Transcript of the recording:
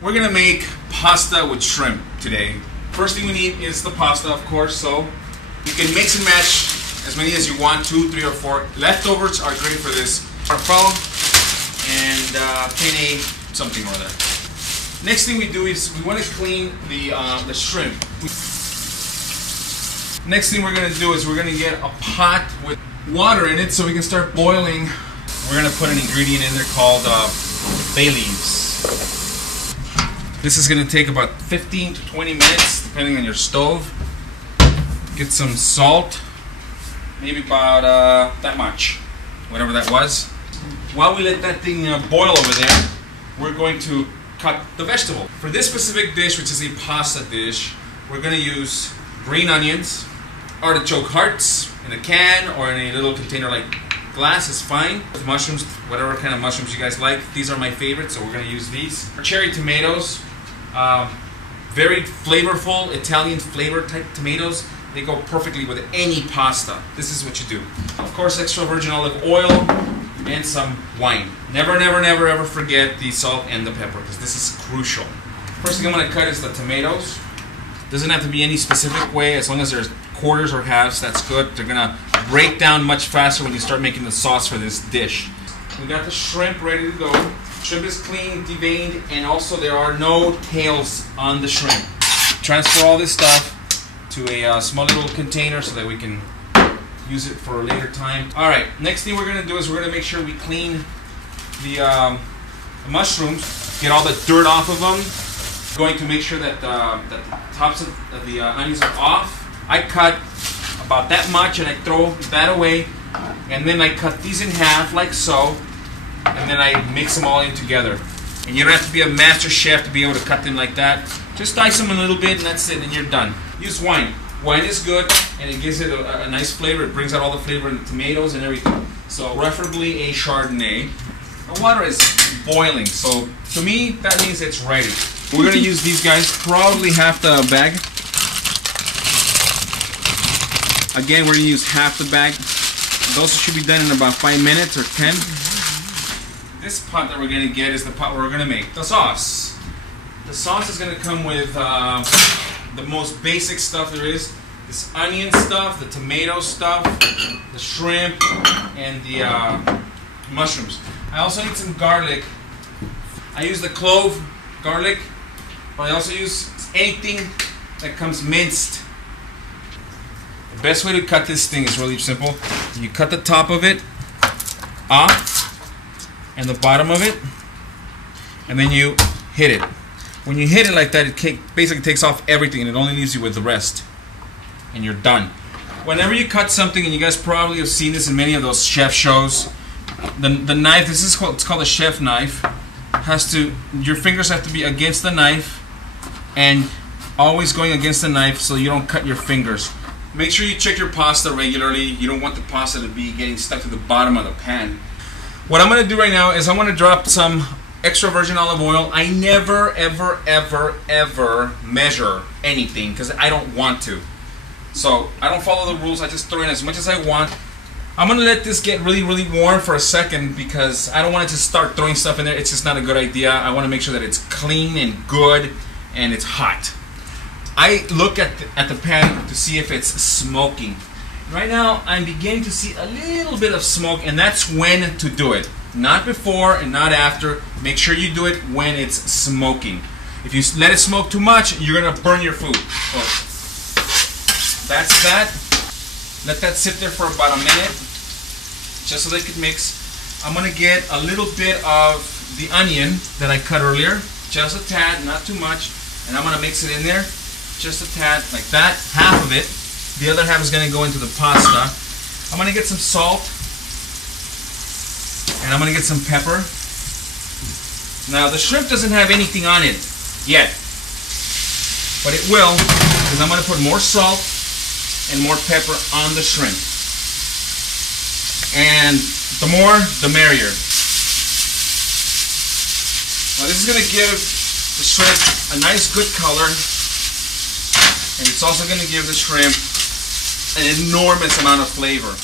We're gonna make pasta with shrimp today. First thing we need is the pasta, of course, so you can mix and match as many as you want, 2, 3, or 4. Leftovers are great for this. Farfalle and penne something or other. Next thing we do is we want to clean the shrimp. Next thing we're going to do is we're going to get a pot with water in it so we can start boiling. We're going to put an ingredient in there called bay leaves. This is going to take about 15 to 20 minutes depending on your stove. Get some salt, maybe about that much, whatever that was. While we let that thing boil over there, we're going to cut the vegetable. For this specific dish, which is a pasta dish, we're going to use green onions, artichoke hearts in a can or in a little container like glass is fine. With mushrooms, whatever kind of mushrooms you guys like. These are my favorites, so we're going to use these. Cherry tomatoes, very flavorful Italian flavor type tomatoes. They go perfectly with any pasta. This is what you do. Of course, extra virgin olive oil and some wine. Never, never, never, ever forget the salt and the pepper because this is crucial. First thing I'm going to cut is the tomatoes. Doesn't have to be any specific way. As long as there's quarters or halves, that's good. They're going to break down much faster when you start making the sauce for this dish. We got the shrimp ready to go. Shrimp is clean, deveined, and also there are no tails on the shrimp. Transfer all this stuff to a small little container so that we can use it for a later time. Alright, next thing we're going to do is we're going to make sure we clean the mushrooms, get all the dirt off of them. Going to make sure that the tops of the onions are off. I cut about that much and I throw that away, and then I cut these in half like so, and then I mix them all in together. And you don't have to be a master chef to be able to cut them like that. Just dice them a little bit and that's it, and you're done. Use wine. Wine is good and it gives it a nice flavor. It brings out all the flavor in the tomatoes and everything. So preferably a Chardonnay. The water is boiling, so to me that means it's ready. We're going to use these guys, probably half the bag. Again, we're going to use half the bag. Those should be done in about 5 minutes or 10. This pot that we're going to get is the pot where we're going to make the sauce. The sauce is going to come with the most basic stuff there is. This onion stuff, the tomato stuff, the shrimp, and the mushrooms. I also need some garlic. I use the clove garlic, but I also use anything that comes minced. The best way to cut this thing is really simple. You cut the top of it off and the bottom of it, and then you hit it. When you hit it like that, it basically takes off everything and it only leaves you with the rest. And you're done. Whenever you cut something, and you guys probably have seen this in many of those chef shows, the knife, it's called a chef knife, your fingers have to be against the knife and always going against the knife so you don't cut your fingers. Make sure you check your pasta regularly. You don't want the pasta to be getting stuck to the bottom of the pan. What I'm going to do right now is I'm going to drop some extra virgin olive oil. I never, ever, ever, ever measure anything because I don't want to. So I don't follow the rules. I just throw in as much as I want. I'm going to let this get really, really warm for a second because I don't want to just start throwing stuff in there. It's just not a good idea. I want to make sure that it's clean and good and it's hot. I look at the pan to see if it's smoking. Right now, I'm beginning to see a little bit of smoke, and that's when to do it. Not before and not after. Make sure you do it when it's smoking. If you let it smoke too much, you're going to burn your food. So that's that. Let that sit there for about a minute, just so they can mix. I'm going to get a little bit of the onion that I cut earlier, just a tad, not too much, and I'm going to mix it in there, just a tad, like that, half of it. The other half is going to go into the pasta. I'm going to get some salt, and I'm going to get some pepper. Now, the shrimp doesn't have anything on it yet, but it will, because I'm going to put more salt and more pepper on the shrimp. And the more, the merrier. Now, this is going to give the shrimp a nice, good color, and it's also going to give the shrimp an enormous amount of flavor.